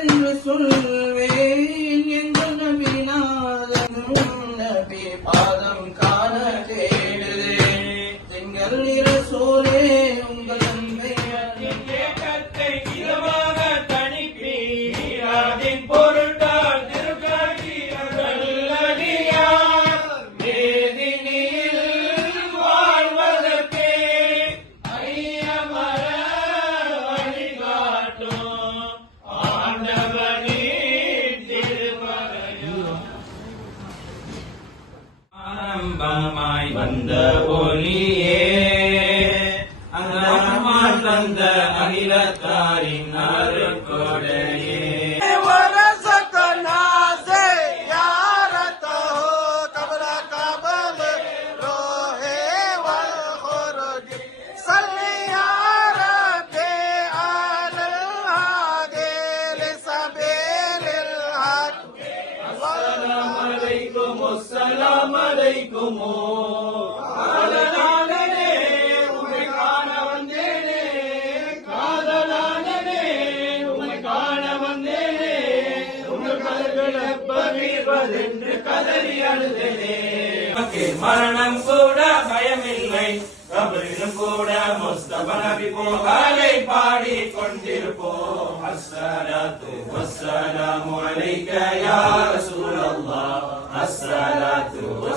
என்று சொல்வேன். என்று நம்பினாதன் நபி பாதம் காண கேடுதே திங்கள் இரு சோரே உங்கள் அன்பை. ஏக்கத்தை இதமாக தணிப்பீராதின் போ ஆரம்பமாய் வந்த ஒளியே அந்த ரஹ்மான் தந்த அகிலத்தாரின் அருட்கொடையே ورزقنا கிடைக்குமோ காதலாளனே உமை காண வந்தேனே. காதலாளனே உமை காண வந்தேனே. உங்கள் கதர்கள் எப்பீர்வதென்று கதறி அழுதேனே. மரணம் கூட பயமில்லை. கபரிலும் கூட முஸ்தப நபி பாடி கொண்டிருப்போம் அஸ்ஸலாத்து வஸ்ஸலாமு அலைக்க